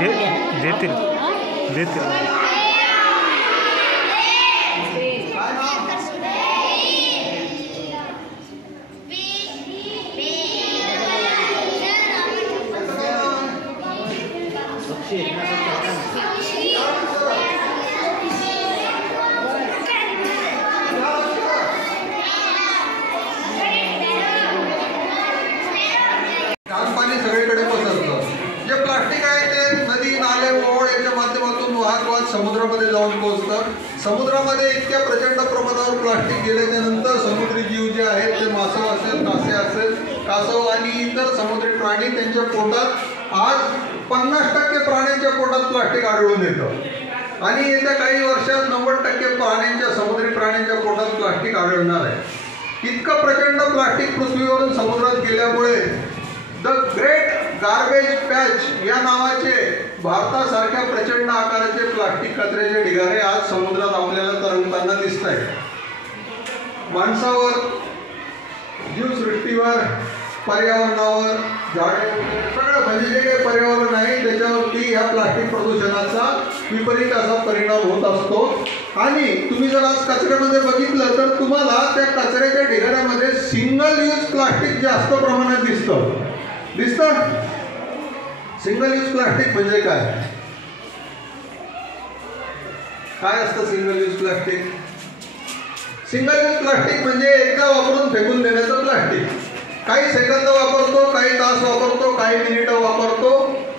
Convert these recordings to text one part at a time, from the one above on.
देतील देतील. घाणपाणी सगळीकडे पसरतं. जे प्लास्टिक आहे ते नदी नाले ओढ याच्या माध्यमातून वाहत समुद्रामध्ये जाऊन पोहोचतं. समुद्रामध्ये इतक्या प्रचंड प्रमाणावर प्लास्टिक गेल्याच्या नंतर समुद्री जीव जे आहेत ते मासव असेल, मासे असेल, कासव आणि इतर समुद्री प्राणी त्यांच्या पोटात आज 50% प्राण्यांच्या पोटात प्लास्टिक आढळून येतं आणि येत्या काही वर्षात 90% प्राण्यांच्या समुद्री प्राण्यांच्या पोटात प्लास्टिक आढळणार आहे. इतकं प्रचंड प्लास्टिक पृथ्वीवरून समुद्रात गेल्यामुळे द ग्रेट गार्बेज पॅच या नावाचे भारतासारख्या प्रचंड आकाराचे प्लास्टिक कचऱ्याचे ढिगारे आज समुद्रात आपल्याला तरंगताना दिसत आहेत. माणसावर, जीवसृष्टीवर, पर्यावरणावर, झाडे, सगळं म्हणजे जे काही पर्यावरण आहे त्याच्यावरती ह्या प्लास्टिक प्रदूषणाचा विपरीत असा परिणाम होत असतो. आणि तुम्ही जर आज कचऱ्यामध्ये बघितलं तर तुम्हाला त्या कचऱ्याच्या ढिगाऱ्यामध्ये सिंगल यूज प्लास्टिक जास्त प्रमाणात दिसतं. सिंगल यूज प्लास्टिक म्हणजे काय? काय असतं single use plastic? Single use plastic म्हणजे एकदा वापरून फेकून देण्याचं प्लास्टिक. काही सेकंद वापरतो, काही तास वापरतो, काही मिनिटं वापरतो,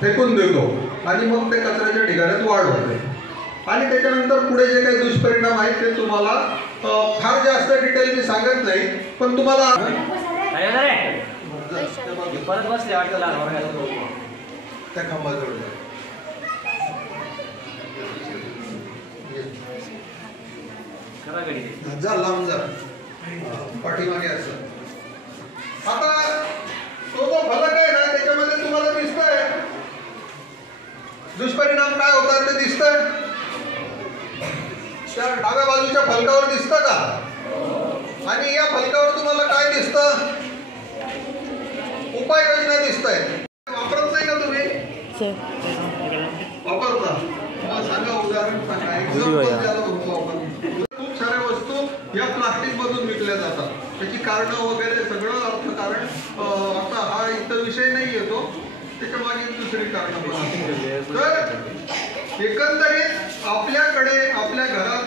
फेकून देतो आणि मग ते कचऱ्याच्या ढिगाऱ्यात वाढ होते. आणि त्याच्यानंतर पुढे जे काही दुष्परिणाम आहेत ते तुम्हाला फार जास्त डिटेल मी सांगत नाही, पण तुम्हाला परत बसले वाटतं त्या खांबाजवळ जा, लांब जा, पाठीमागे असं. आता तो जो फलक आहे ना त्याच्यामध्ये तुम्हाला दिसतंय दुष्परिणाम काय होतात ते दिसतंय. त्या डाव्या बाजूच्या फलकावर दिसतं का? आणि या फलकावर तुम्हाला काय दिसतं? उपाययोजना दिसत आहेत. वापरत नाही का तुम्ही? वापरता? मला सांगा, उदाहरण सांगा. एक्झाम्पल द्यायला बघतो आपण. खूप साऱ्या वस्तू या प्लास्टिक मधून विकल्या जातात. त्याची कारणं वगैरे सगळं अर्थकारण आता हा इथं विषय नाही येतो, त्याच्या मागे दुसरी कारणं पण असतात. तर एकंदरीत आपल्याकडे आपल्या घरात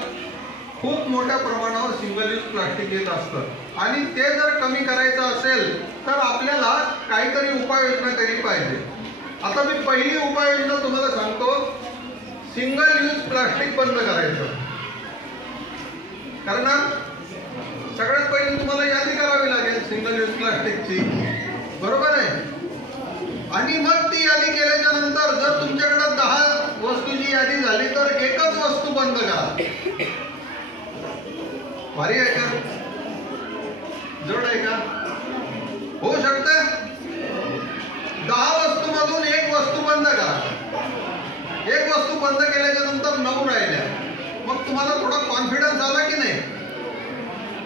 खूप मोठ्या प्रमाणावर सिंगल यूज प्लास्टिक येत असतं आणि ते जर कमी करायचं असेल तर आपल्याला काहीतरी उपाययोजना केली पाहिजे. आता मी पहिली उपाययोजना तुम्हाला सांगतो, सिंगल यूज प्लास्टिक बंद करायचं. कारण सगळ्यात पहिली तुम्हाला यादी करावी लागेल सिंगल यूज प्लास्टिकची, बरोबर आहे? आणि मग ती यादी केल्याच्या नंतर जर तुमच्याकडे 10 वस्तूची यादी झाली तर एकच वस्तू बंद करा. भारी आहे का? जड आहे का? होऊ शकतं. 10 वस्तूमधून एक वस्तू बंद करा. एक वस्तू बंद केल्याच्या नंतर 9 राहिल्या. मग तुम्हाला थोडा कॉन्फिडन्स आला की नाही?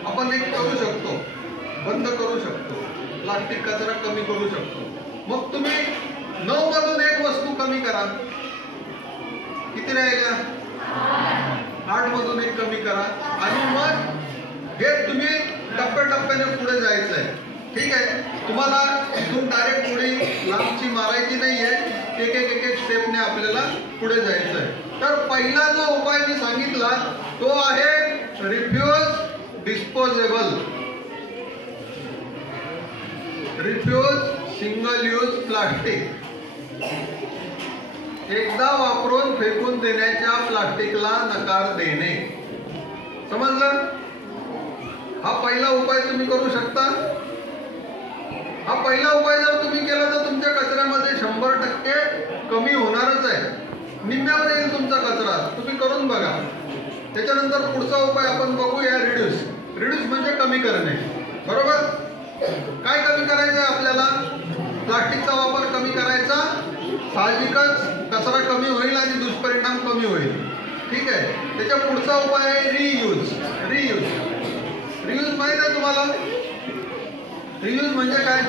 आपण एक करू शकतो, बंद करू शकतो, प्लास्टिक कचरा कमी करू शकतो. मग तुम्ही 9 मधून एक वस्तू कमी करा. किती राहिल्या? 8 मधून एक कमी करा. आणि मग हे तुम्ही टप्प्याटप्प्याने पुढे जायचं आहे. ठीक आहे? तुम्हाला इथून डायरेक्ट पुढे लांबची मारायची नाहीये. एक एक स्टेपने आपल्याला पुढे जायचं आहे. तर पहिला जो उपाय मी सांगितला तो आहे refuse disposable. Refuse single use plastic. एकदा वापरून फेकून देण्याच्या प्लास्टिकला नकार देणे. समजलं? हा पहिला उपाय तुम्ही करू शकता. हा पहिला उपाय जर तुम्ही केला तर तुमच्या कचऱ्यामध्ये 100% कमी होणारच आहे. निम्म्यावर येईल तुमचा कचरा. तुम्ही करून बघा. त्याच्यानंतर पुढचा उपाय आपण बघूया, रिड्यूस. रिड्यूस म्हणजे कमी करणे, बरोबर? काय कमी करायचं आहे आपल्याला? प्लास्टिकचा वापर कमी करायचा. साहजिकच कचरा कमी होईल आणि दुष्परिणाम कमी होईल. ठीक आहे? त्याच्या पुढचा उपाय आहे रियूज. रियूज माहित आहे तुम्हाला? रियूज म्हणजे काय?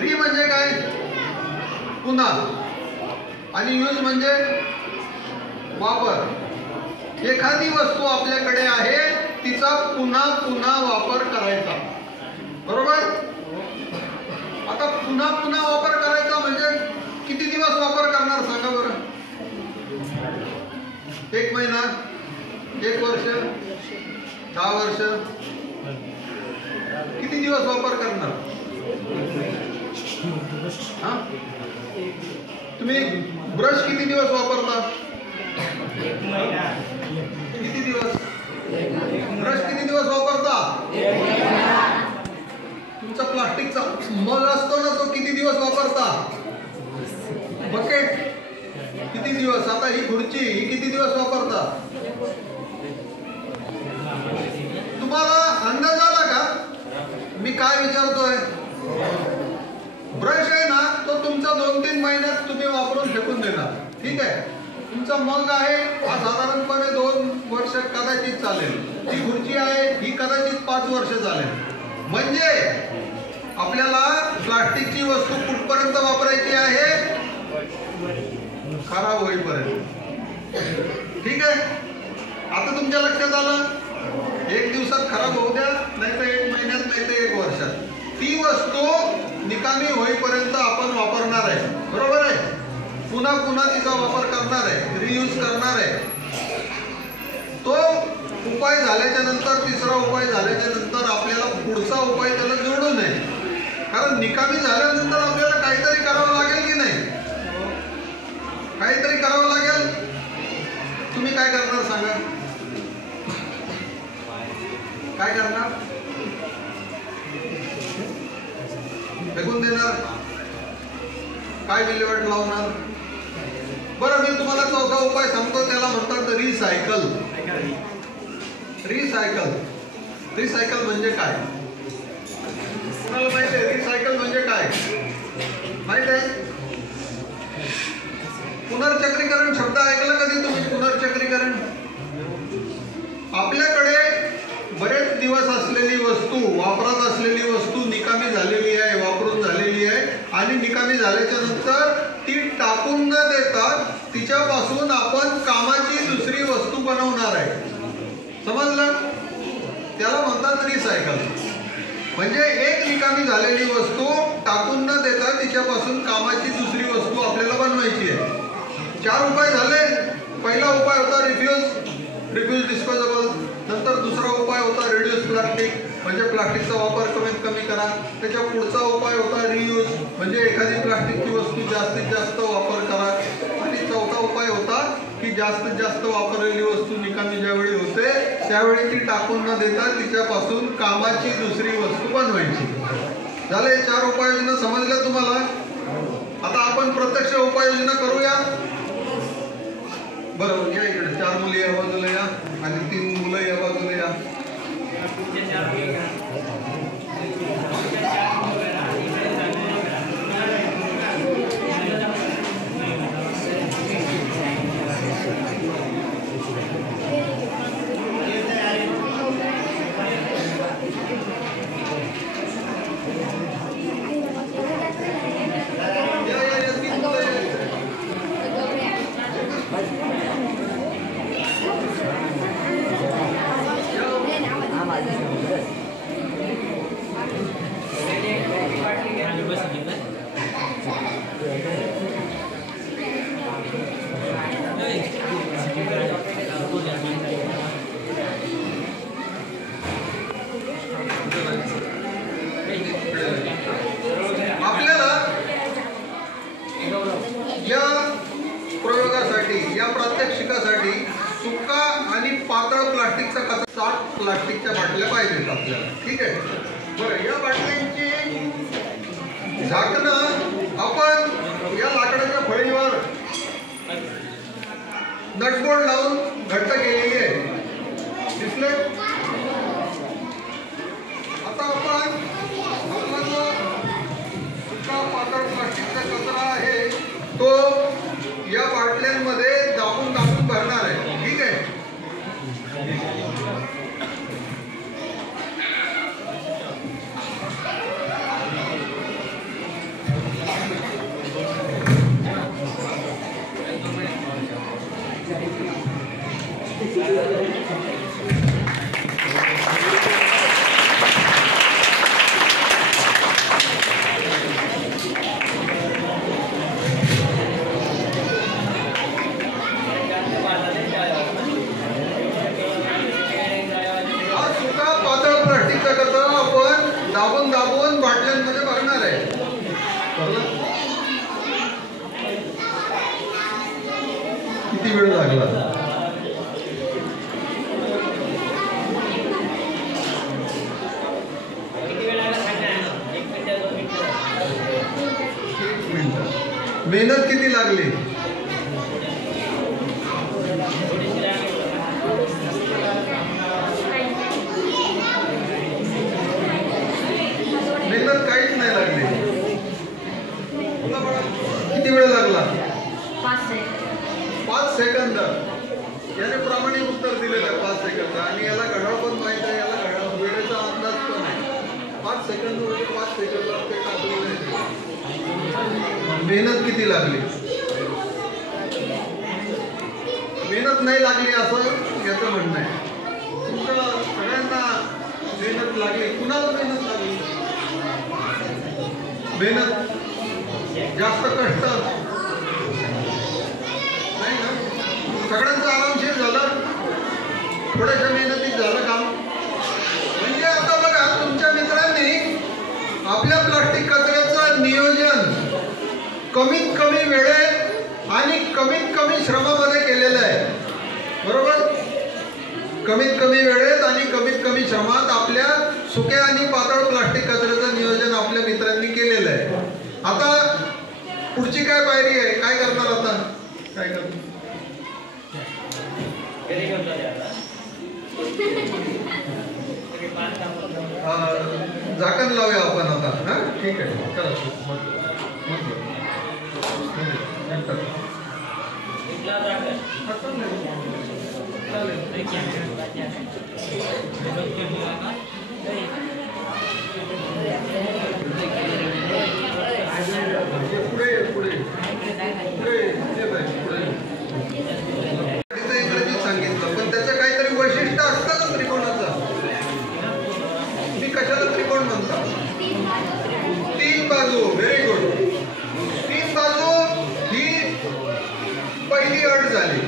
री म्हणजे काय? पुन्हा, आणि यूज म्हणजे वापर. एखादी वस्तू आपल्याकडे आहे तिचा पुन्हा पुन्हा वापर करायचा, बरोबर. आता पुन्हा पुन्हा वापर करायचा म्हणजे किती दिवस वापर करणार सांगा बरं. 1 महिना, 1 वर्ष, 10 वर्ष, किती दिवस वापर करणार. हा, तुम्ही ब्रश किती दिवस वापरता. किती दिवस. ब्रश किती दिवस वापरता. तुमचा प्लास्टिकचा मग असतो ना, तो किती दिवस वापरता. बकेट किती दिवस. आता ही खुर्ची ही किती दिवस वापरता. तुम्हाला अंदाज आला का मी काय विचारतोय. ब्रश आहे ना, तो तुमचा 2-3 महिन्यात तुम्ही वापरून फेकून देणार, ठीक आहे. तुमचा मग आहे हा साधारणपणे 2 वर्ष कदाचित चालेल. ती खुर्ची आहे ही कदाचित 5 वर्ष चालेल. म्हणजे आपल्याला प्लास्टिकची वस्तू कुठपर्यंत वापरायची आहे. खराब होईपर्यंत, ठीक आहे. आता तुमच्या लक्षात आलं. 1 दिवसात खराब होऊ द्या, नाही तर 1 महिन्यात, नाही तर 1 वर्षात. ती वस्तू निकामी होईपर्यंत आपण वापरणार आहे, बरोबर आहे. पुन्हा पुन्हा तिचा वापर करणार आहे, रियूज करणार आहे. तो उपाय झाल्याच्या नंतर, तिसरा उपाय झाल्याच्या नंतर आपल्याला पुढचा उपाय त्याला जोडू नये. कारण निकामी झाल्यानंतर आपल्याला काहीतरी करावं लागेल की नाही. काहीतरी करावं लागेल. तुम्ही काय करणार सांगा. काय करणार. फेकून देणार. काय विल्हेवाट लावणार. बरं, मी तुम्हाला चौथा उपाय सांगतो, त्याला म्हणतात रिसायकल. रिसायकल. रिसायकल म्हणजे काय. कुणाला माहिती आहे रिसायकल म्हणजे काय. माहित आहे. पुनर्चक्रीकरण शब्द ऐकला कधी तुम्ही. पुनर्चक्रीकरण. आपल्याकडे बरेच दिवस असलेली वस्तू, वापरात असलेली वस्तू निकामी झालेली आहे, वापरून झालेली आहे, आणि निकामी झाल्याच्या नंतर ती टाकून न देता तिच्यापासून आपण कामाची दुसरी वस्तू बनवणार आहे. समजलं. त्याला म्हणतात रिसायकल. म्हणजे एक निकामी झालेली वस्तू टाकून न देता तिच्यापासून कामाची दुसरी वस्तू आपल्याला बनवायची आहे. 4 उपाय झाले. पहिला उपाय होता रिफ्यूज डिस्पोजेबल. नंतर दुसरा उपाय होता रिड्यूस प्लास्टिक, म्हणजे प्लास्टिकचा वापर कमीत कमी करा. त्याच्या पुढचा उपाय होता रियूज, म्हणजे एखादी प्लास्टिकची वस्तू जास्तीत जास्त वापर करा. आणि चौथा उपाय होता की जास्तीत जास्त वापरलेली वस्तू निकामी ज्यावेळी होते त्यावेळी ती टाकून न देता तिच्यापासून कामाची दुसरी वस्तू बनवायची. झाले 4 उपाययोजना समजल्या तुम्हाला. आता आपण प्रत्यक्ष उपाययोजना करूया. बरोबर, या इकडे 4 मुली या बाजूला या आणि 3 मुलं या बाजूला या. आपल्याला या प्रयोगासाठी, या प्रात्यक्षिकासाठी सुका आणि पातळ प्लास्टिकचा कचरा 60 प्लास्टिकच्या बाटल्या पाहिजेत आपल्याला, ठीक आहे. बरं, या बाटल्यांची झाकणं आपण या लाकडाच्या फळीवर नटबोल्ट लावून घट्ट केलेली आहे. दिसले. आता आपण आपला जो सुका पातळ प्लास्टिकचा कचरा आहे तो या बाटल्यांमध्ये दाबून दाबून भरणार आहे, ठीक आहे. आता कसं आपण दाबून दाबून बाटल्यांमध्ये भरणार आहे. किती वेळ लागला? मेहनत किती लागली? मेहनत काहीच नाही लागली. किती वेळ लागला? 5 सेकंद. याने प्रामाणिक उत्तर दिलेलं आहे 5 सेकंद. आणि याला घड्याळ पण माहित आहे, याला घड्याळ वेळेचा अंदाज पण आहे. 5 सेकंद म्हणजे 5 सेकंद ते काढून नाही. मेहनत किती लागली? मेहनत नाही लागली असं याचं म्हणणं आहे. तुमचं सगळ्यांना मेहनत लागली. कुणाला मेहनत लागली? मेहनत जास्त कष्ट नाही ना? सगळ्यांचं आरामशीर झालं, थोड्याशा मेहनतीत झालं काम. म्हणजे आता बघा, तुमच्या मित्रांनी आपल्या प्लास्टिक कचऱ्याचं नियोजन कमीत कमी वेळेत आणि कमीत कमी श्रमामध्ये केलेलं आहे. बरोबर? कमीत कमी वेळेत आणि कमीत कमी श्रमात आपल्या सुक्या आणि पातळ प्लास्टिक कचऱ्याचं नियोजन आपल्या मित्रांनी केलेलं आहे. आता पुढची काय पायरी आहे? काय करणार आता? काय करणार? झाकण लावूया आपण आता. हा, ठीक आहे, करा. इंग्रजीत सांगितलं, पण त्याचं काहीतरी वैशिष्ट्य असतं ना त्रिकोणाचं. तुम्ही कशाला त्रिकोण म्हणता? 3 बाजू. Very good. 3 बाजू ही पहिली अट झाली.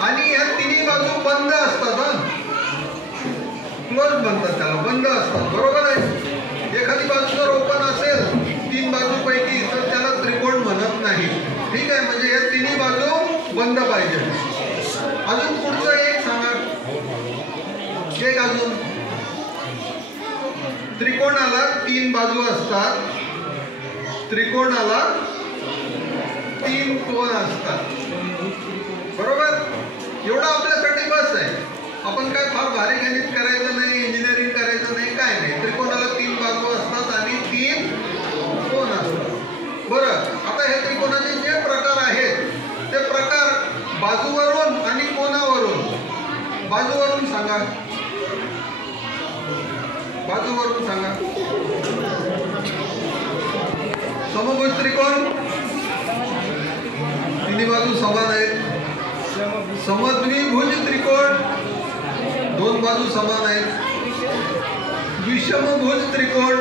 आणि या तिन्ही बाजू बंद असतात. हा, क्लोज म्हणतात त्याला, बंद असतात. बरोबर आहे? एखादी बाजू जर ओपन असेल 3 बाजूपैकी तर त्याला त्रिकोण म्हणत नाही. ठीक आहे? म्हणजे या तिन्ही बाजू बंद पाहिजे. अजून पुढचं एक सांगा. एक अजून, त्रिकोणाला 3 बाजू असतात, त्रिकोणाला 3 कोन असतात. बरोबर? एवढं आपल्यासाठी बस आहे. आपण काय फार भारी गणित करायचं नाही, इंजिनिअरिंग करायचं नाही, काय नाही. त्रिकोणाला 3 बाजू असतात आणि 3 कोन असतात. बरं, आता हे त्रिकोणाचे जे प्रकार आहेत ते प्रकार बाजूवरून आणि कोनावरून. बाजूवरून सांगा. बाजूवरून सांगा. समभुज त्रिकोण, तिन्ही बाजू समान आहेत. समद्विभुज त्रिकोण, 2 बाजू समान आहेत. विषमभुज त्रिकोण,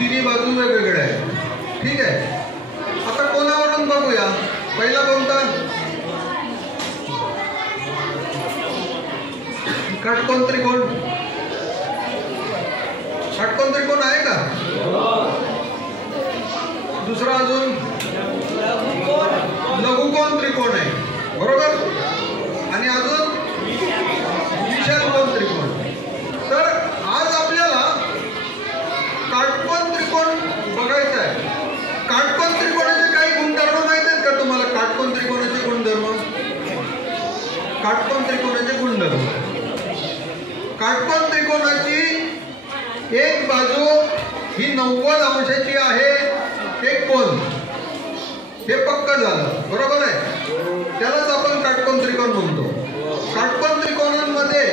तिन्ही बाजू वेगवेगळ्या आहेत. ठीक आहे? आता कोणावरून बघूया. पहिला कोणता? षटकोन त्रिकोण. षटकोन त्रिकोण आहे का? दुसरा अजून लघुकोन त्रिकोण आहे. बरोबर? आणि अजून विषमकोन त्रिकोण. तर आज आपल्याला काटकोन त्रिकोण बघायचं आहे. काटकोन त्रिकोणाचे काही गुणधर्म माहित आहेत का तुम्हाला? काटकोन त्रिकोणाचे गुणधर्म. काटकोन त्रिकोणाचे गुणधर्म. काटकोन त्रिकोणाची एक बाजू ही 90 अंशाची आहे. एक कोन, हे पक्क झालं. बरोबर आहे? त्यालाच आपण काटकोन त्रिकोण म्हणतो. काटकोन त्रिकोणांमध्ये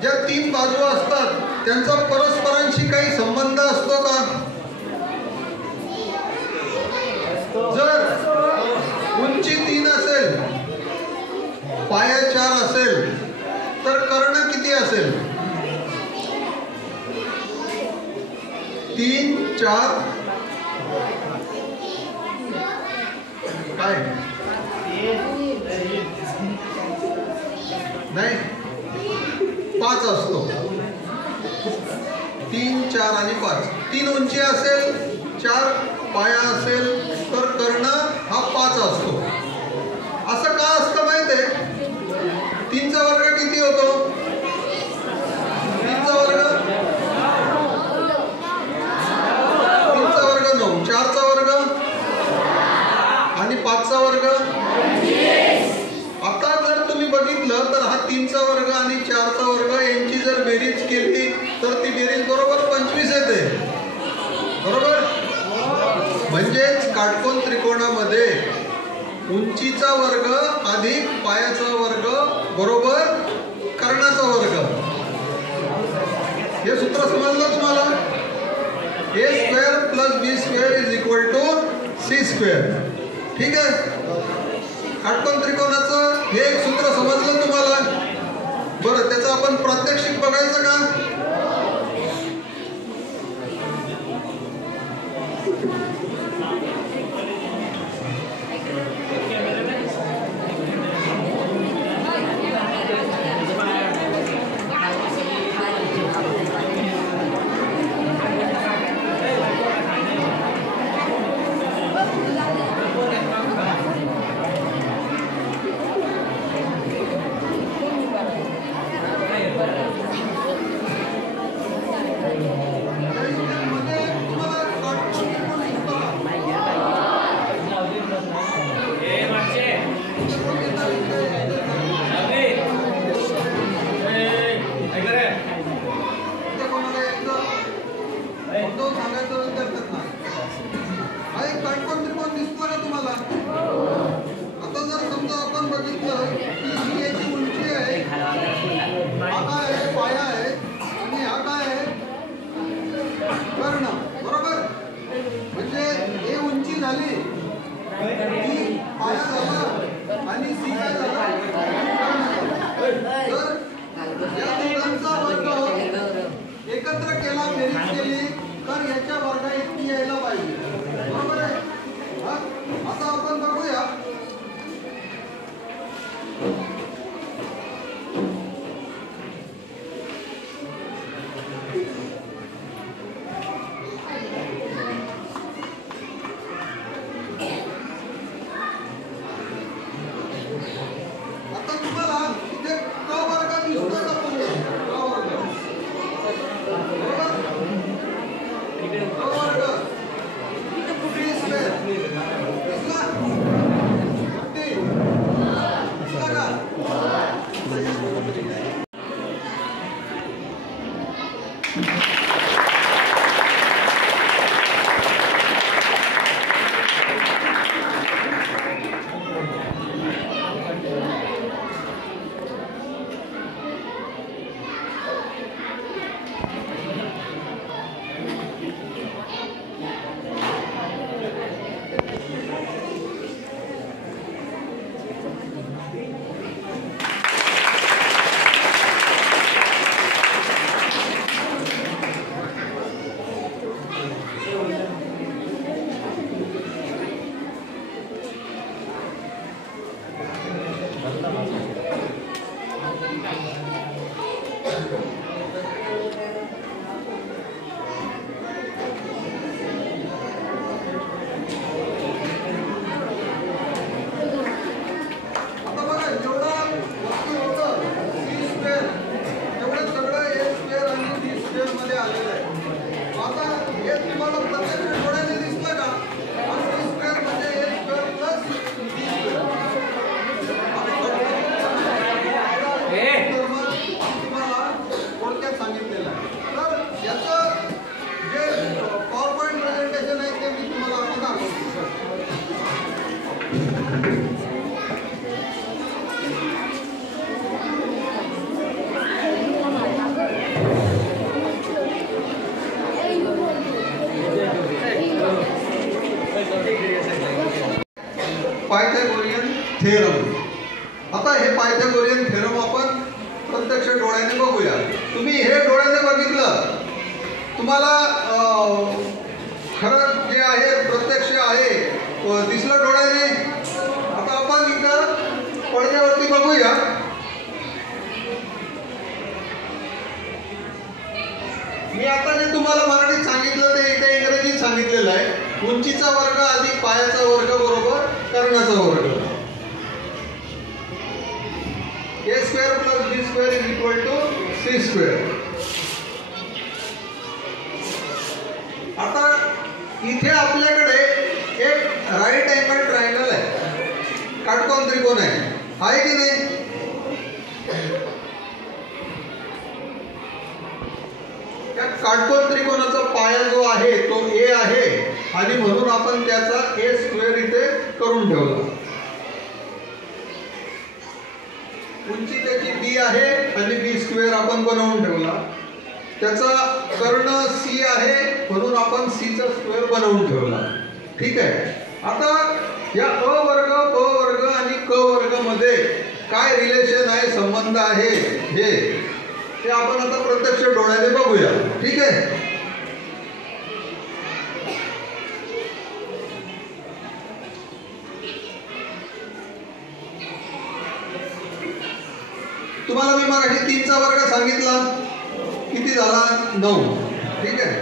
ज्या 3 बाजू असतात त्यांचा परस्परांशी काही संबंध असतो का? जर उंची 3 असेल, पाया 4 असेल तर कर्ण किती असेल? 3, 4 काय नाही, 5 असतो. 3, 4 आणि 5. 3 उंची असेल, 4 पाया असेल तर कर्ण हा 5 असतो. असं का असतं माहितीये? 3चा वर्ग किती होतो? 3चा वर्ग 9, 4चा वर्ग आणि 5चा वर्ग. आता जर तुम्ही बघितलं तर हा 3चा वर्ग आणि 4चा वर्ग यांची जर बेरीज केली तर ती बेरीज बरोबर 25 येते. बरोबर? म्हणजेच काटकोन त्रिकोणामध्ये उंचीचा वर्ग अधिक पायाचा वर्ग बरोबर कर्णाचा वर्ग. हे सूत्र समजलं तुम्हाला? a² + b² = c². ठीक आहे. काटकोन त्रिकोणाचं हे एक सूत्र समजलं तुम्हाला? बरं, त्याचं आपण प्रात्यक्षिक बघायचं का? एकत्र केला, बेरीज केली तर याच्या वर्गा इतकी यायला पाहिजे. बरोबर आहे? आता आपण बघूया. आता तुम्हाला इथे क वर्ग दिसतो का? Pythagorean theorem. आता हे पायथागोरियन थेरम आपण प्रत्यक्ष डोळ्याने बघूया. तुम्ही हे डोळ्याने बघितलं, तुम्हाला खरं जे आहे प्रत्यक्ष आहे दिसलं डोळ्याने. आता आपण इथं पडद्यावरती बघूया. मी आता जे तुम्हाला मराठीत सांगितलं ते इथे इंग्रजीत सांगितलेलं आहे. उंचीचा वर्ग अधिक पायाचा वर्ग बरोबर कर्णाचा वर्ग. a square plus b square is equal to c square. आता इथे आपल्याकडे एक राईट अँगल ट्रायंगल आहे, काटकोन त्रिकोण आहे की नाही? त्या काटकोन त्रिकोणाचा पाया जो आहे तो a आहे आणि म्हणून आपण त्याचा a स्क्वेअर इथे करून ठेवला. उंची त्याची b आहे आणि b स्क्वेअर आपण बनवून ठेवला. त्याचा कर्ण c आहे म्हणून आपण c चा स्क्वेअर बनवून ठेवला. ठीक आहे. आता या अ वर्ग ब वर्ग आणि क वर्ग मध्ये काय रिलेशन आहे, संबंध आहे हे आपण आता प्रत्यक्ष डोळ्याने बघूया. ठीक आहे. तुम्हाला मी मगाशी 3 चा वर्ग सांगितला, किती झाला? 9. ठीक आहे.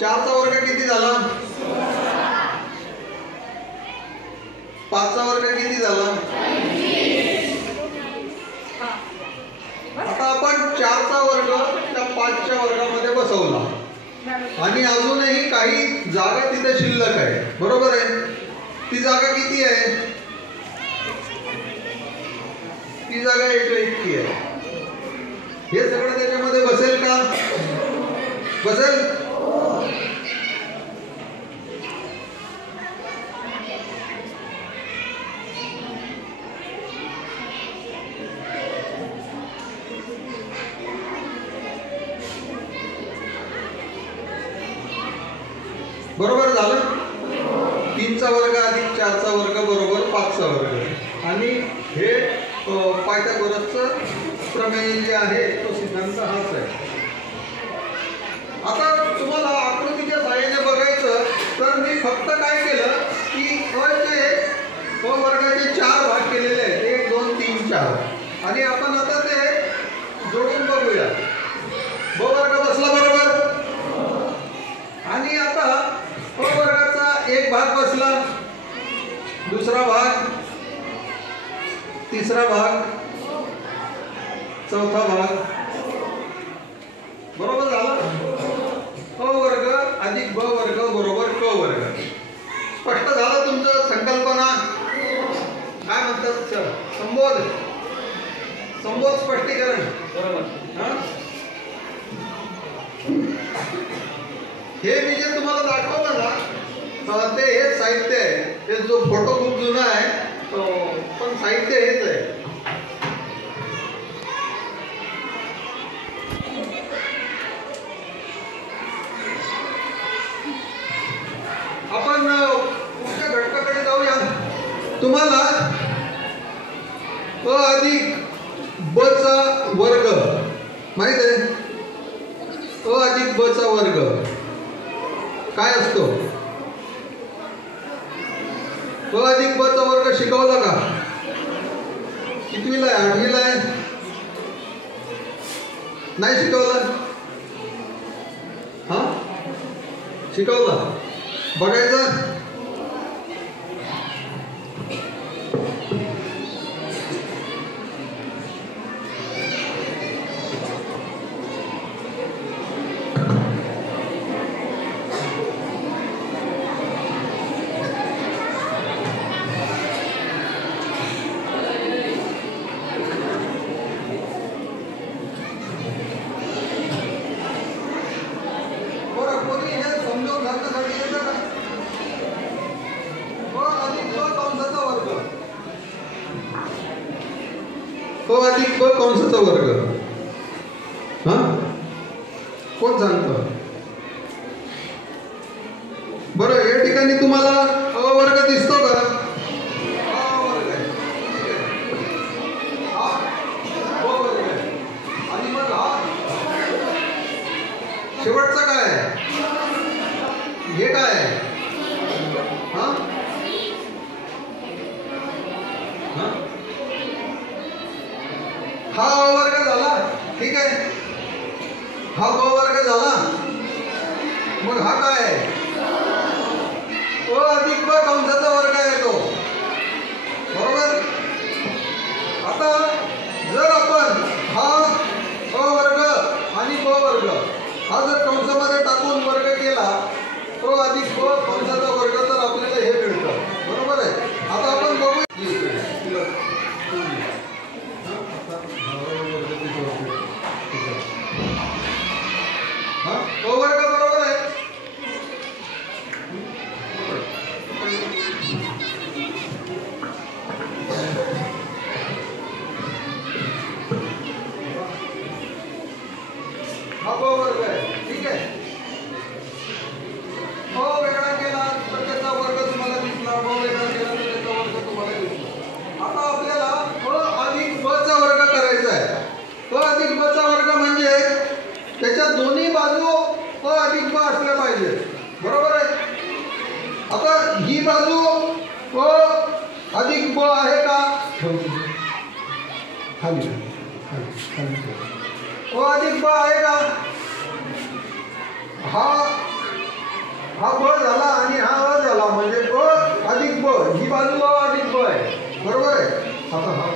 4 चा वर्ग किती झाला? 5 चा वर्ग किती झाला? आता आपण 4 चा वर्ग त्या 5 च्या वर्गामध्ये बसवला आणि अजूनही काही जागा तिथे शिल्लक आहे, बरोबर आहे? ती जागा किती आहे? ती जागा इतकी आहे. हे सगळं त्याच्यामध्ये बसेल का? बसेल. बरोबर झालं. 3 चा वर्ग अधिक 4 चा वर्ग बरोबर 5 चा वर्ग. आणि हे पायथागोरसचं प्रमेय जे आहे तो सिद्धांत हाच आहे. आता तुम्हाला आकृतीच्या सहाय्याने बघायचं तर मी फक्त काय केलं की अ वर्गाचे 4 भाग केलेले आहेत, 1 2 3 4. आणि आपण आता ते जोडून बघूया. ब वर्ग बसला बरोबर. आणि आता अ वर्गाचा एक भाग बसला, दुसरा भाग, तिसरा भाग, चौथा भाग. बरोबर झालं. अ वर्ग अधिक ब वर्ग बरोबर क वर्ग. स्पष्ट झालं तुमचं? संकल्पना काय म्हणतात? संबोध स्पष्टीकरण. बरोबर. हे मी जे तुम्हाला दाखवलं ना ते हेच साहित्य आहे. हे जो फोटो खूप जुना आहे पण साहित्य हेच आहे. आपण पुढच्या घटकाकडे जाऊया. तुम्हाला अ अधिक ब चा वर्ग माहित आहे? अ अधिक ब चा वर्ग काय असतो? अ अधिक ब चा वर्ग शिकवला का? कितवीला आहे? 8वीला आहे? नाही शिकवला? हा शिकवला. बघायचं. क अधिक ब कंसाचा वर्ग. हा कोण सांगतं? बरं, या ठिकाणी तुम्हाला अ वर्ग दिसतो का? हा वर्ग आहे. हा ब वर्ग आहे. आणि मग हा शेवटचा काय आहे? हे काय आहे? हा हा वर्ग झाला. ठीक आहे. हा ब वर्ग झाला. मग हा काय आहे? अ अधिक ब कंसाचा वर्ग आहे तो. बरोबर. आता जर आपण हा अ वर्ग आणि ब वर्ग हा जर कंसामध्ये टाकून वर्ग केला तो अधिक ब कंसाचा वर्ग तर आपल्याला हे मिळतं. बरोबर आहे. आता आपण बघू तो वर्ग बरोबर आहे. हा ब वर्ग आहे. ठीक आहे. ब वेगळा केला तर त्याचा वर्ग तुम्हाला दिसला. ब वेगळा केला तर त्याचा वर्ग तुम्हाला दिसला. आता आपल्याला अ अधिक ब चा वर्ग करायचा आहे. अ अधिक ब चा वर्ग म्हणजे त्याच्या दोन्ही बाजू अ अधिक ब असल्या पाहिजे. बरोबर आहे. आता ही बाजू अ अधिक ब आहे का? खाली अ अधिक ब आहे का? हा ब झाला आणि हा अ झाला म्हणजे अ अधिक ब. ही बाजू अ अधिक ब आहे. बरोबर आहे. आता हा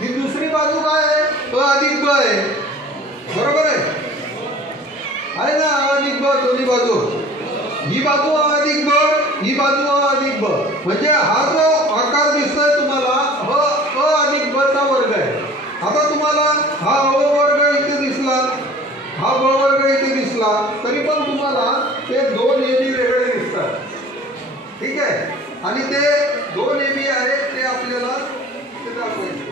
ही दुसरी बाजू काय आहे? अ अधिक ब आहे. बरोबर आहे. आहे ना अ अधिक ब दोन्ही बाजू. ही बाजू अ अधिक ब, ही बाजू अ अधिक ब. म्हणजे हा जो आकार दिसतोय तुम्हाला अ अधिक ब चा वर्ग आहे. आता तुम्हाला हा अ वर्ग इथे दिसला, हा ब वर्ग इथे दिसला, तरी पण तुम्हाला ते दोन एबी वेगळे दिसतात. ठीक आहे. आणि ते दोन एबी आहेत ते आपल्याला ते दाखवायचे.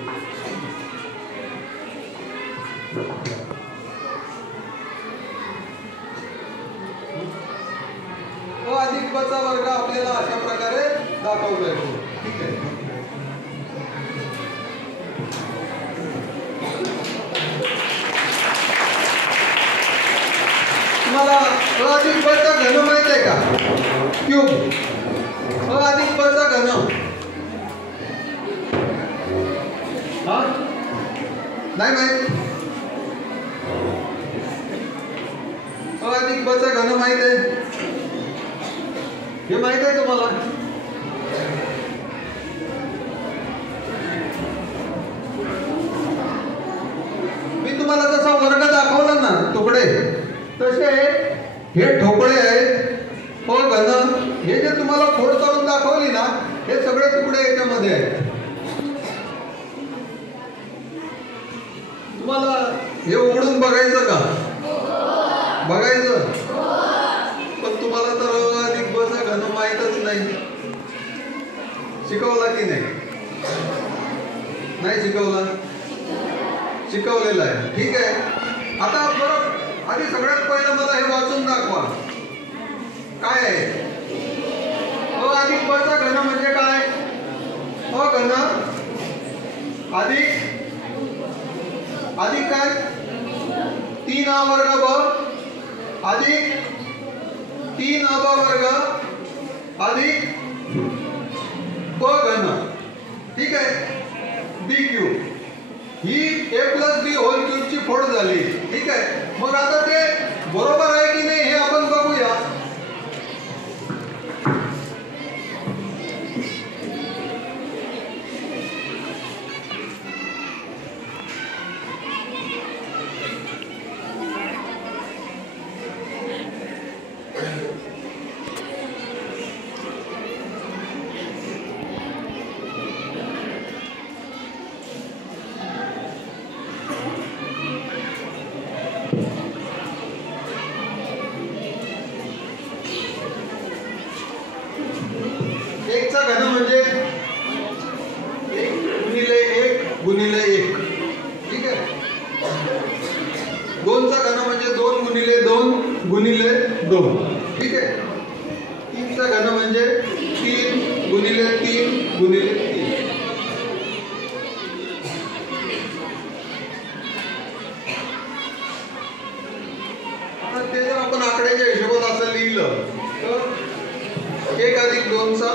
अ अधिक ब चा वर्ग आपल्याला अशा प्रकारे दाखवता येतो. ठीक आहे. तुम्हाला अ अधिक ब चा घन माहित आहे का? क्यूब. अ अधिक ब चा घन हा नाही माहित. अ अधिक ब चा घन माहित आहे? हे माहित आहे तुम्हाला? मी तुम्हाला जसा वर्ग दाखवला ना तुकडे, तसे हे ठोकळे आहेत. अ घन हे जे तुम्हाला फोड करून दाखवली ना हे सगळे तुकडे याच्यामध्ये आहेत. तुम्हाला हे उघडून बघायचं का? बघायचं. पण तुम्हाला तर अ अधिक ब चा घन माहीतच नाही. शिकवला की नाही? नाही शिकवला. शिकवलेला आहे. ठीक आहे. आता बरं आधी सगळ्यात पहिलं मला हे वाचून दाखवा. काय आहे? अ अधिक ब चा घन म्हणजे काय? अ घन अधिक अधिक काय? 3a वर्ग ब अधिक 3ab वर्ग अधिक ब घन. ठीक आहे. B cube. ही a प्लस बी होल क्यूबची फोड झाली. ठीक आहे. मग आता ते बरोबर आहे की नाही हे आपण बघूया. एकचा घन म्हणजे 1 गुणिले 1. ठीक आहे. 2 चा घन म्हणजे 2 गुणिले 2 गुणिले 2. ठीक आहे. 3 चा घन म्हणजे 3 गुणिले 3 गुणिले 3. आता ते जर आपण आकड्याच्या हिशोबात असं लिहिलं तर 1 अधिक 2 चा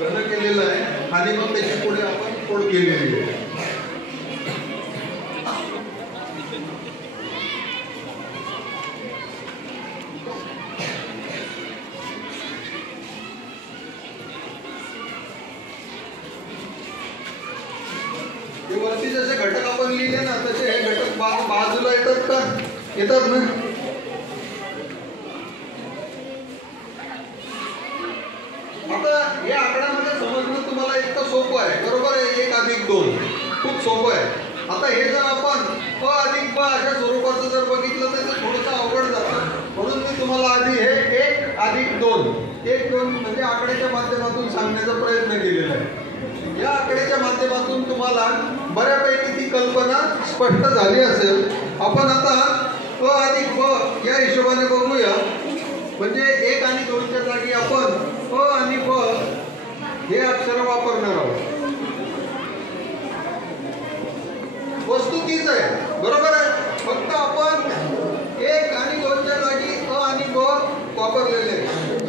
घन केलेला आहे आणि मग त्याची पुढे आपण फोड केलेली आहे. बाजूला येतात का? येतात ना? आता हे आकड्यामध्ये समजणं तुम्हाला इतकं सोपं आहे, बरोबर आहे. 1 अधिक 2 खूप सोपं आहे. आता हे जर आपण क अधिक ब अशा स्वरूपाचं जर बघितलं तर ते थोडंसं अवघड जातं. म्हणून मी तुम्हाला आधी हे 1 अधिक 2 म्हणजे आकड्याच्या माध्यमातून सांगण्याचा प्रयत्न केलेला आहे. या आकड्याच्या माध्यमातून तुम्हाला बऱ्यापैकी ती कल्पना स्पष्ट झाली असेल. आपण आता क अधिक ब या हिशोबाने बघूया. म्हणजे 1 आणि 2च्या जागी आपण क आणि ब हे अक्षर वापरणार आहोत. वस्तू तीच आहे, बरोबर आहे. फक्त आपण 1 आणि 2च्या जागी क आणि ब वापरलेले आहे.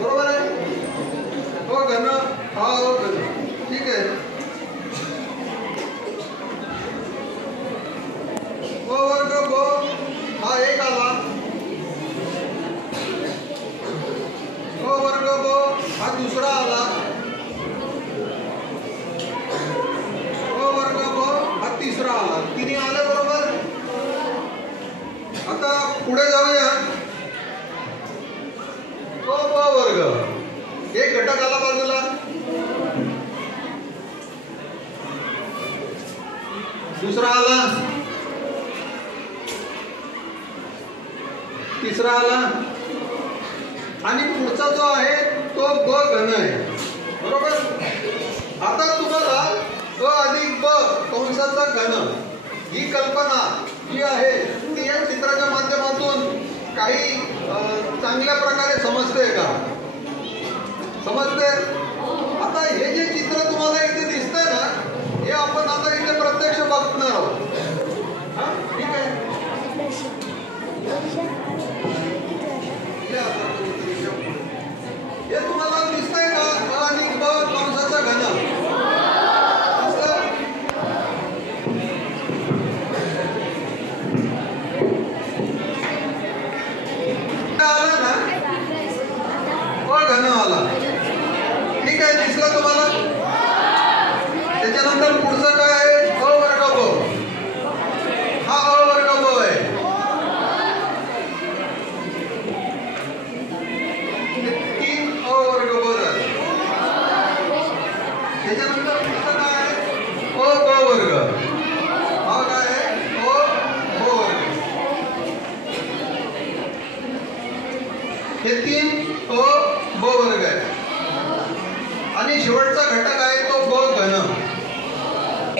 बरोबर आहे. हो घन हा हो घन, ठीक आहे. ब वर्ग ब हा 1 आला. ब वर्ग ब हा दुसरा आला. ब वर्ग ब हा तिसरा आला. तिन्ही आले, बरोबर. आता पुढे जाऊया. ब वर्ग एक घटक आला बाजूला. दुसरा आला. तिसरा आला. आणि पुढचा जो आहे तो ब घन आहे, बरोबर. आता तुम्हाला क अधिक ब कंसाचा घन ही कल्पना जी आहे ती या चित्राच्या माध्यमातून काही चांगल्या प्रकारे समजते का? समजते. आता हे जे चित्र तुम्हाला इथे दिसतंय ना, हे आपण आता इथे प्रत्यक्ष बघणार आहोत. हा, ठीक आहे. हे तुम्हाला दिसतंय का? क आणि ब कंसाचा घन आला ना, ब घन आला. ठीक आहे, दिसलं तुम्हाला. त्याच्यानंतर पुढचं काय आहे? अ वर्ग ब हा अ वर्ग ब आहे. त्याच्यानंतर पुढचं काय आहे? अ ब वर्ग हा काय आहे? अ ब वर्ग. हे 3 अ ब वर्ग आहे. आणि शेवटचा घटक आहे तो ब घन.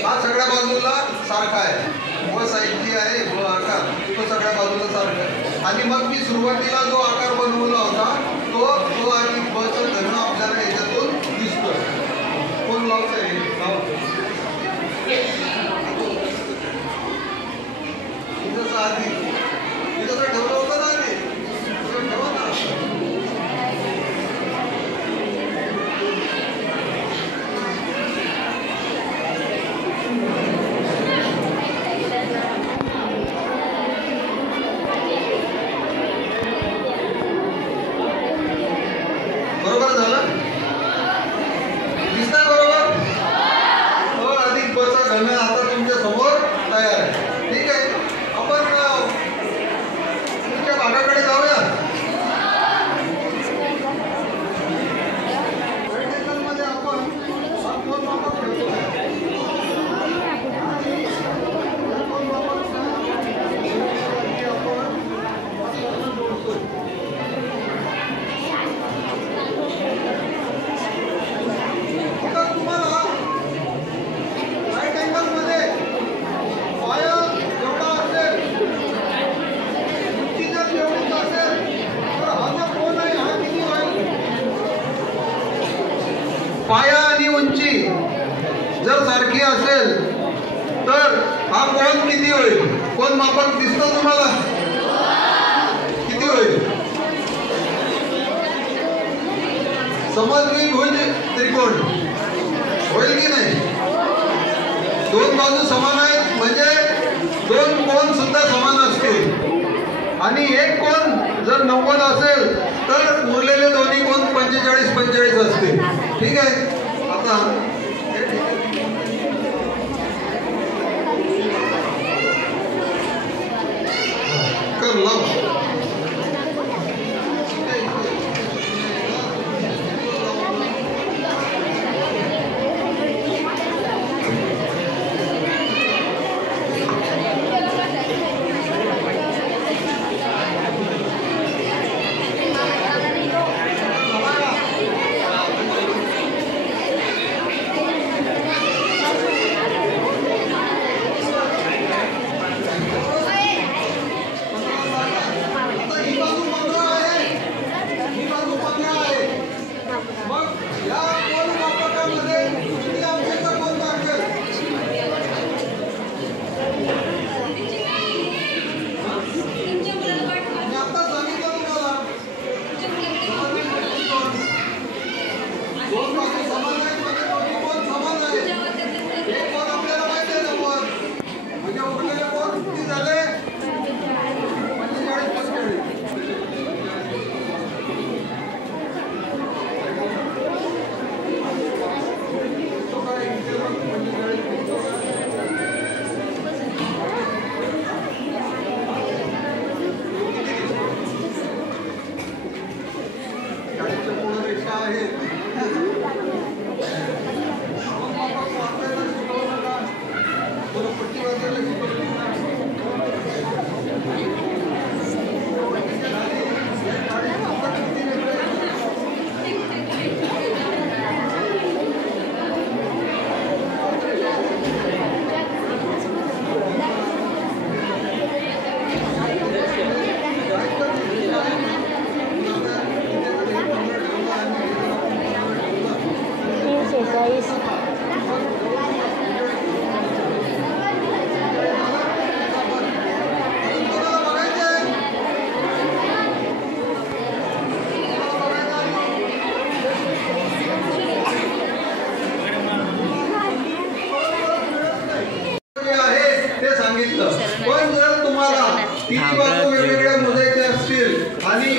हा सगळ्या बाजूला सारखा आहे. ब साईड जी आहे, ब आकार तो सगळ्या बाजूला सारखा आहे. आणि मग मी सुरुवातीला जो आकार बनवला होता तो ब आणि ब चा घन आपल्याला याच्यातून दिसतोय. कोण लावतंय? जसं आधी जसं ठेवलं होतं ना, आधी ठेवा ना. बरोबर झालं? दिसतंय बरोबर? क अधिक ब चा घन आता तुमच्या समोर तयार आहे. ठीक आहे. आपण पुढच्या भागाकडे जाऊया. मध्ये आपण कोण मापक ठेवतो. पाया आणि उंची जर सारखी असेल तर हा कोण किती होईल? कोण मापक दिसतो तुम्हाला? किती होईल? समद्विभुज त्रिकोण होईल की नाही? 2 बाजू समान आहेत म्हणजे 2 कोण सुद्धा समान असतील. आणि एक कोण जर 90 असेल तर उरलेले दोन्ही कोण 45-45 असतील. ठीक आहे. आता आता हे ठीक आहे. कर लाव. पण जर तुम्हाला तिन्ही बाजू वेगवेगळ्या मोजायच्या असतील आणि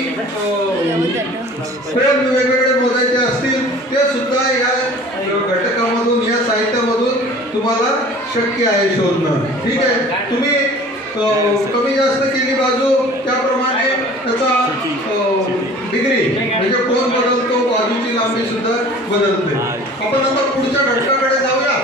फ्रेम वेगवेगळे मोजायचे असतील ते सुद्धा या घटकामधून या साहित्यामधून तुम्हाला शक्य आहे शोधणं. ठीक आहे. तुम्ही कमी जास्त केली बाजू त्याप्रमाणे त्याचा डिग्री म्हणजे कोण बदलतो, बाजूची लांबी सुद्धा बदलते. आपण आता पुढच्या घटकाकडे जाऊया.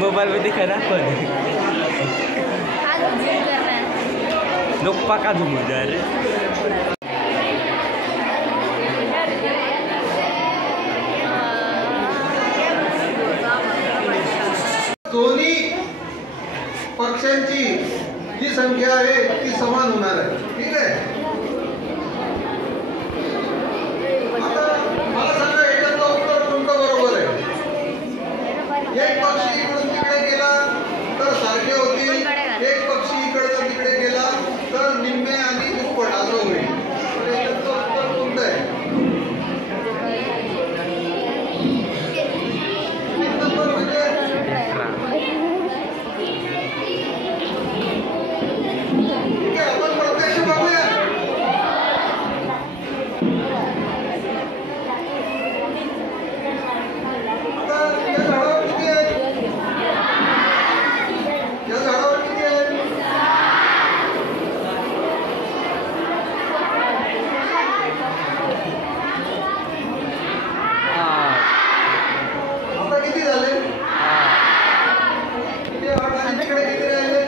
मोबाइल में दिखा ना पर लोग पका झूम जा रहे. दोन्ही पक्षांची जी संख्या आहे ती समान होणार आहे. ठीक आहे. आता मला सांगा याच्यातलं उत्तर कोणतं बरोबर आहे. एक पक्षी इकडून तिकडे गेला तर सारखे होतील, एक पक्षी इकडचा तिकडे गेला तर निम्मे आणि दुप्पट असं होईल. तर याच्यातलं उत्तर कोणतं आहे. एक नंबर म्हणजे ठीक आहे. आपण प्रत्यक्ष बघूया. आता या झाडावर किती आहे. या झाडावर किती आहे. आता किती झाले. किती 8 आणि तिकडे किती राहिले.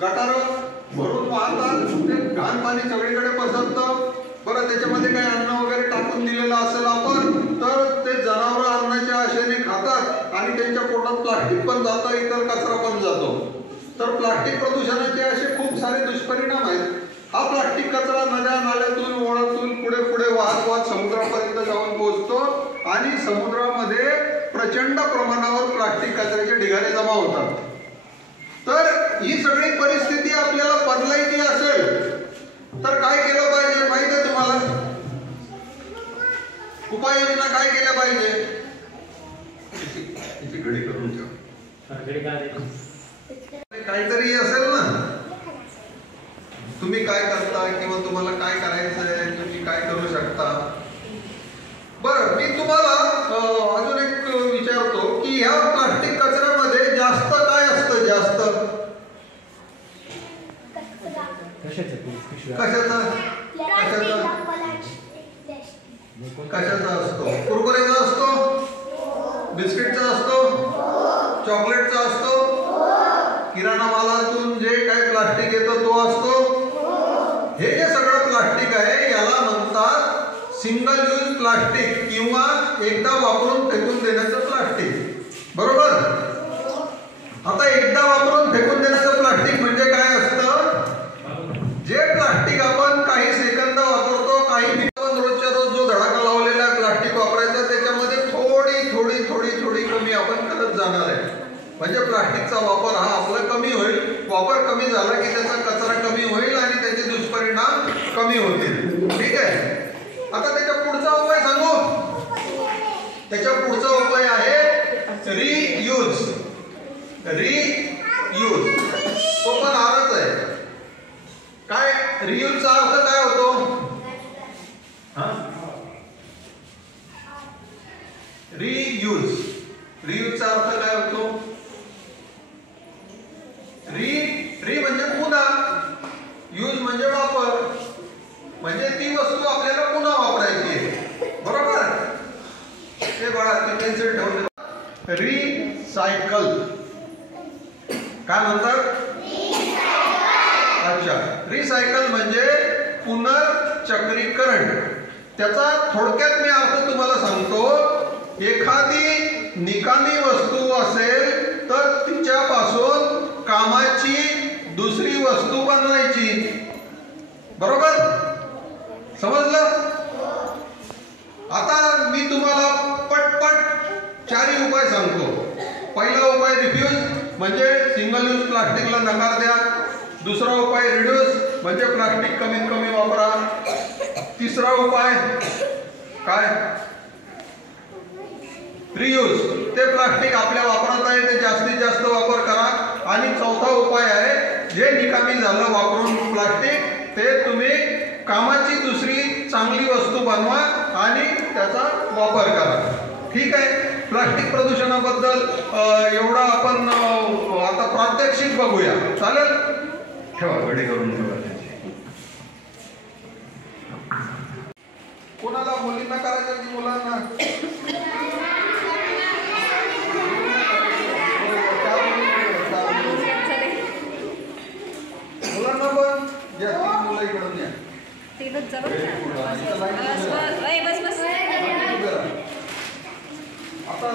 गटार भरून वाहतात, ते घाण पाणी सगळीकडे पसरतं. बरं, त्याच्यामध्ये काही अन्न वगैरे टाकून दिलेलं असेल आपण, तर ते जनावर अन्नाच्या आशेने खातात आणि त्यांच्या पोटात प्लास्टिक पण जातं, इतर कचरा पण जातो. तर प्लास्टिक प्रदूषणाचे असे खूप सारे दुष्परिणाम आहेत. हा प्लास्टिक कचरा नद्या नाल्यातून ओढ्यातून पुढे पुढे वाहत वाहत समुद्रापर्यंत जाऊन पोहोचतो आणि समुद्रामध्ये प्रचंड प्रमाणावर प्लास्टिक कचऱ्याचे ढिगारे जमा होतात. तर ही सगळी परिस्थिती आपल्याला बदलायची असेल तर काय केलं पाहिजे माहिती आहे तुम्हाला? उपाययोजना काय केल्या पाहिजे? घडी करून ठेवा. काहीतरी असेल ना, तुम्ही काय करता किंवा तुम्हाला काय करायचंय, तुम्ही काय करू शकता. बरं, मी तुम्हाला अजून एक विचारतो की ह्या प्लास्टिक कचऱ्यामध्ये जास्त काय असतं? जास्त कशाचा असतो? कुरकुरेचा असतो, बिस्किटचा असतो, चॉकलेटचा असतो, किराणा मालातून जे काही प्लास्टिक येतं तो असतो. हे जे सगळं प्लास्टिक आहे याला म्हणतात सिंगल यूज प्लास्टिक किंवा एकदा वापरून फेकून देण्याचं प्लास्टिक. बरोबर? आता एकदा वापरून फेकून देण्याचं प्लास्टिक म्हणजे काय असतं? जे प्लास्टिक आपण काही सेकंद वापरतो, काही मिनिटात रोजच्या रोज जो धडाका लावलेला आहे प्लास्टिक वापरायचा, त्याच्यामध्ये थोडी थोडी थोडी थोडी कमी आपण करत जाणार आहे. म्हणजे प्लास्टिकचा वापर हा आपला कमी होईल. वापर कमी झाला की त्याचा कचरा कमी होईल आणि त्याचे दुष्परिणाम कमी होतील. ठीक आहे. आता त्याच्या पुढचा उपाय सांगू. त्याच्या पुढचा उपाय आहे रियूज. रियूज तो पण आरच आहे. काय रियूजचा अर्थ काय होतो? रियूजचा अर्थ काय होतो? री म्हणजे पुन्हा, यूज म्हणजे वापर, म्हणजे ती वस्तू आपल्याला पुन्हा वापरायची आहे. बरोबर? हे बघा, ते पेन्सिल ठेवून. रिसायकल काय म्हणतात? अच्छा, रिसायकल म्हणजे पुनर्चक्रीकरण. त्याचा थोडक्यात मी अर्थ तुम्हाला सांगतो. एखादी निकामी वस्तू असेल तर तिच्यापासून कामाची दुसरी वस्तू बनवायची. बरोबर? समजलं? आता मी तुम्हाला पटपट चारही उपाय सांगतो. पहिला उपाय रिफ्यूज म्हणजे सिंगल यूज प्लास्टिकला नकार द्या. दुसरा उपाय रिड्यूस म्हणजे प्लास्टिक कमीत कमी वापरा. तिसरा उपाय काय? रियूज, ते प्लास्टिक आपल्या वापरात आहे ते जास्तीत जास्त वापर करा. आणि चौथा उपाय आहे जे निकामी झालं वापरून प्लास्टिक ते तुम्ही कामाची दुसरी चांगली वस्तू बनवा आणि त्याचा वापर करा. ठीक आहे. प्लास्टिक प्रदूषणाबद्दल एवढा आपण आता प्रात्यक्षिक बघूया. चालेल? ठेवा, घडी करून ठेवा. कोणाला मुलींना करायचं की मुलांना? मुलांना पण या, मुलं इकडून या. आता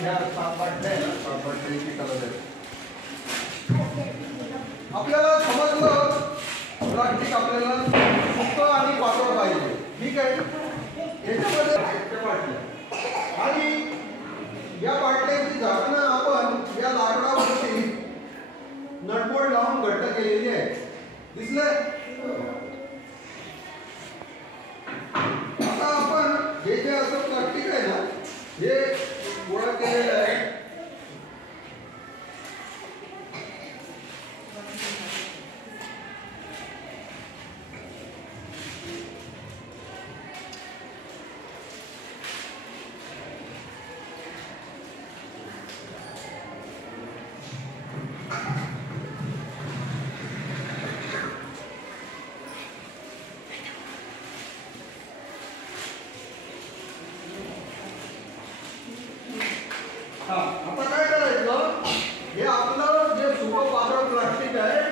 ह्या 7 बाटल्या आहे ना, 7 बाटल्या एकेकाला द्या. आपल्याला समजलं प्लास्टिक आपल्याला सुकं आणि पातळ पाहिजे. ठीक आहे. याच्यामध्ये बाटल्या आणि या बाटल्यांची झाकणं आपण या लाकडावरती नटबोल्ट लावून घट्ट केलेली आहे. दिसलंय? आता आपण हे जे असं प्लास्टिक आहे ना, हे गोळा केलेलं आहे. आता काय करायचं? हे आपलं जे सुकं पातळ प्लास्टिक आहे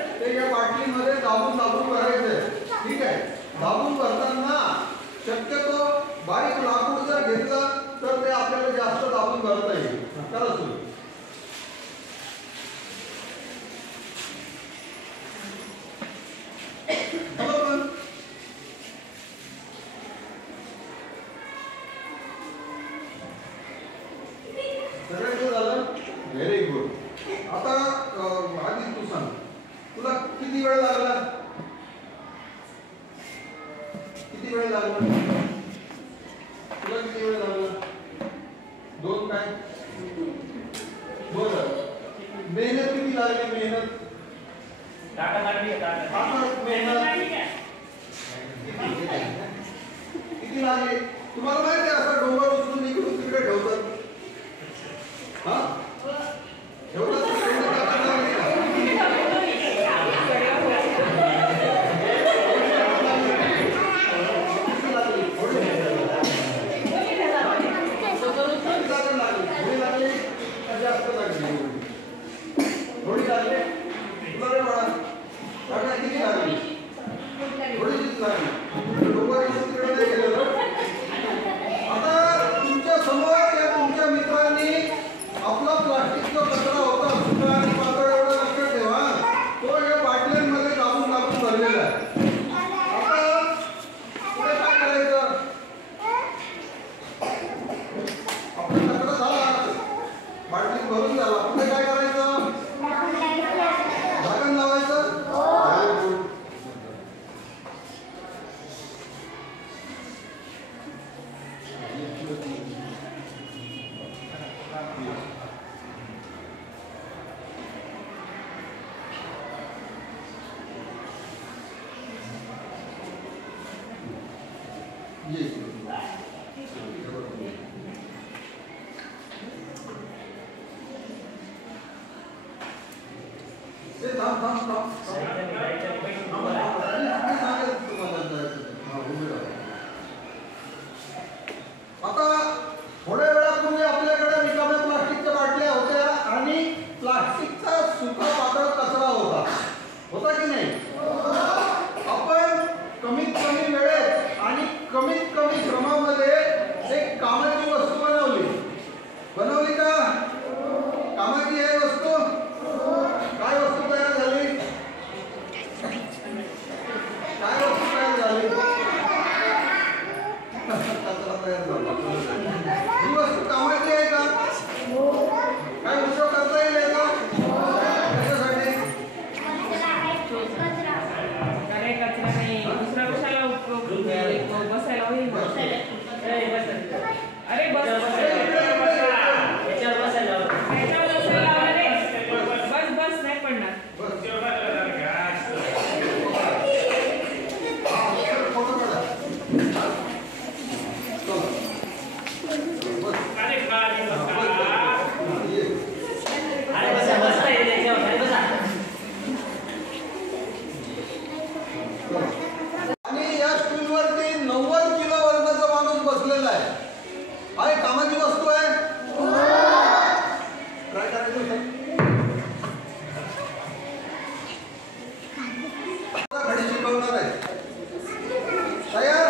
व्हेरी गुड. आता आधी तू सांग, तुला किती वेळ लागला? किती वेळ लागला? तुला किती वेळ लागला? 2 काय? बरं. मेहनत किती लागली? मेहनत किती लागली? तुम्हाला माहिती आहे असं डोंगर उचलून इकडून तिकडे ठेवतात. हा ठेवतात. थोडी लागली. तुला रे बाळा काका किती लागली? थोडीशीच लागली. डोंगर इकडून तिकडे नाही गेलं. आता तुमच्या समोर या तुमच्या मित्रांनी आपला प्लास्टिकचा कचरा होता सुका आणि पातळ, एवढं लक्षात ठेवा. तो या बाटल्यांमध्ये दाबून दाबून भरलेला आहे. आता पुढे काय करायचं? आपला कचरा झाला, बाटलीत भरून झाला, पुढे काय करायचं? झाकण लावायचं. आता थोड्या वेळापूर्वी आपल्याकडे रिकाम्या प्लास्टिकच्या बाटल्या होत्या आणि प्लास्टिकचा सुका पातळ कचरा होता की नाही? आपण कमीत कमी वेळेत आणि कमीत कमी श्रमामध्ये एक कामाची वस्तू बनवली का? कामाची आहे वस्तू. काय वस्तू तयार झाली? काय वस्तू तयार झाली? कचरा तयार झाला. ही वस्तू कामाची आहे का? काय उपयोग करता येईल का? कशासाठी? दुसरा कशाला बसायला होईल. अरे बस बस नाही पडणार. आणि या स्टूलवरती 90 किलो वजनाचा माणूस बसलेला आहे. आहे कामाची वस्तू आहे. काय करायचं? घडी शिकवणार आहे. तयार?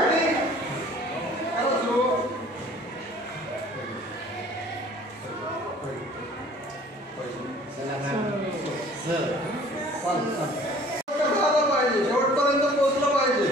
रेडी? करा सुरू. झालं पाहिजे, शेवटपर्यंत पोहोचलं पाहिजे.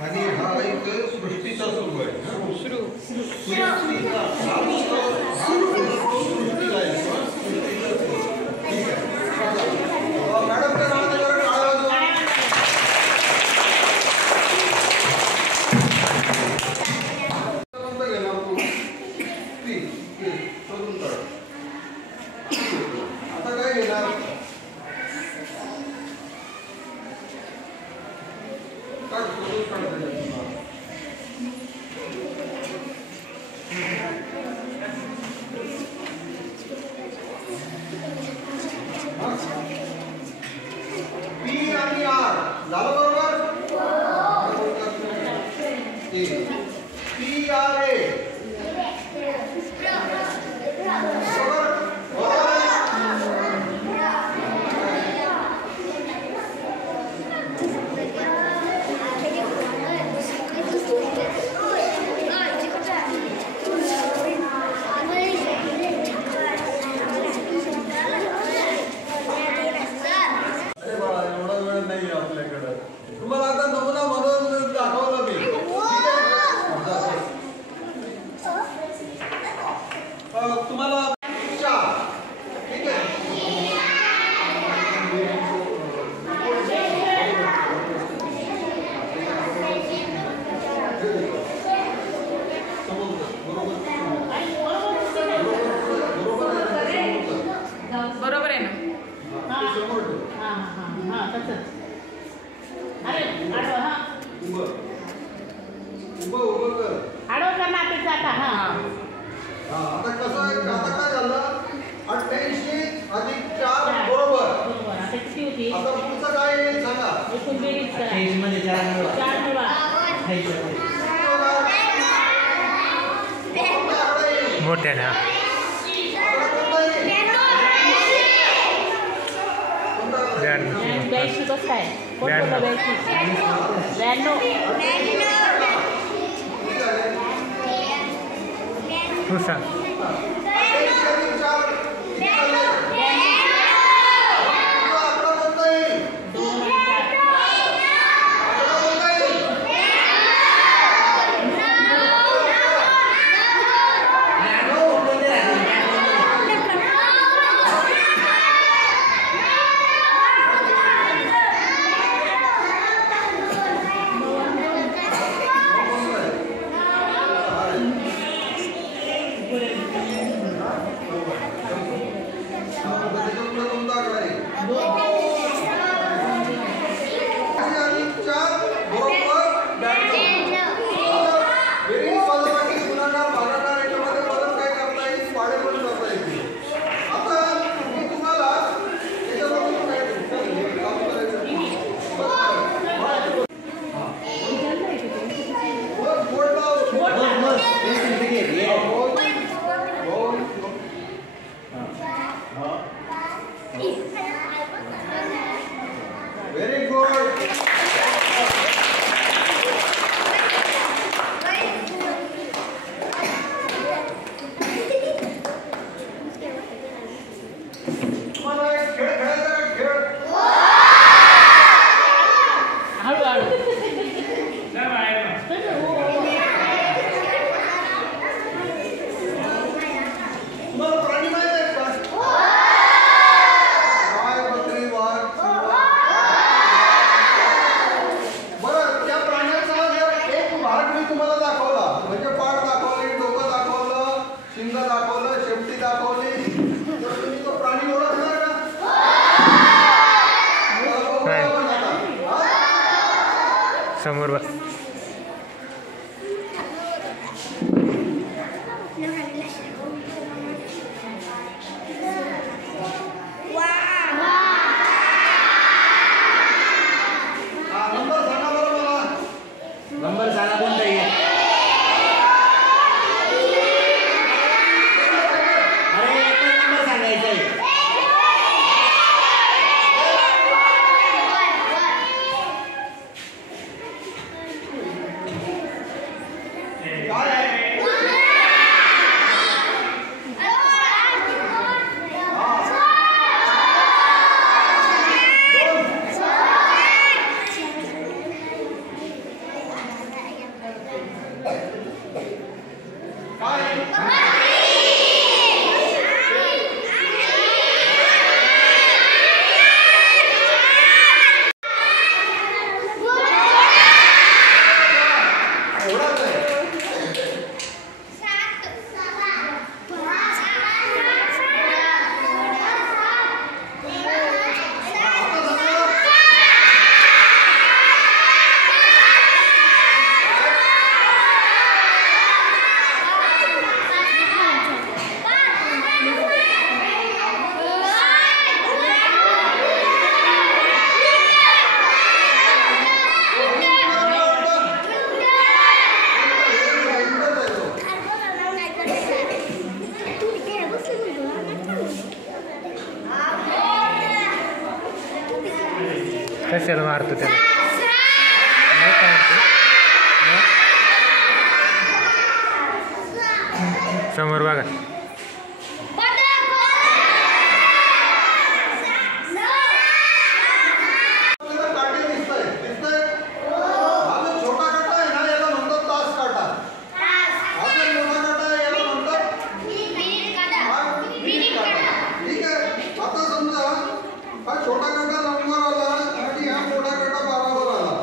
आणि हा एक सृष्टीचा सुरू आहे. मॅडम आता काय घेणार? काय PRA तुम्हाला आता नमुना म्हणून दाखवलं मी. तुम्हाला ठीक आहे. बरोबर आहे ना. आता कसं आहे, आता काय झालं 88 अधिक 4 बरोबर. आता पुढचं काय येईल सांगा. मोठ्या ना तू सांग. Very good. समोर बस. नंबर सांगा कोणता येईल. अरे एकच नंबर सांगायचा आहे. मारतो त्याला मग काय म्हणतो? समोर बघा. छोटा काटा नंबर आला आणि हा मोठा काटा बरोबर आला.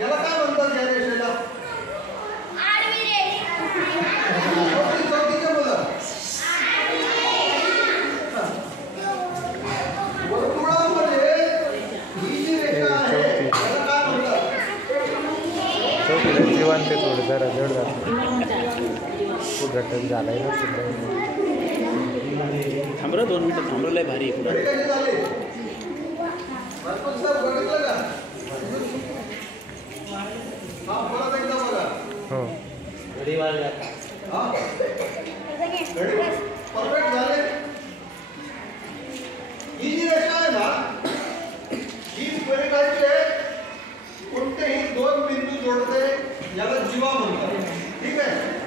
याला काय म्हणतात या रेषेला? चौथीच्या मुलं वर्तुळामध्ये ही जी रेषा आहे याला काय म्हणतात? जीवन ते थोडं जरा जड जातं खूप घटक झालाय ना सुद्धा. थांबलं 2 मिनिटं थांबलं लय भारी आहे. घडी कशी झाली? राजपूत साहेब बघितलं का? हा परत एकदा बघा. हो घडी वाजला. हा घडी परफेक्ट झाले. ही जी रेषा आहे ना ही परिघाचे कोणतेही 2 बिंदू जोडते याला जीवा म्हणतात. ठीक आहे.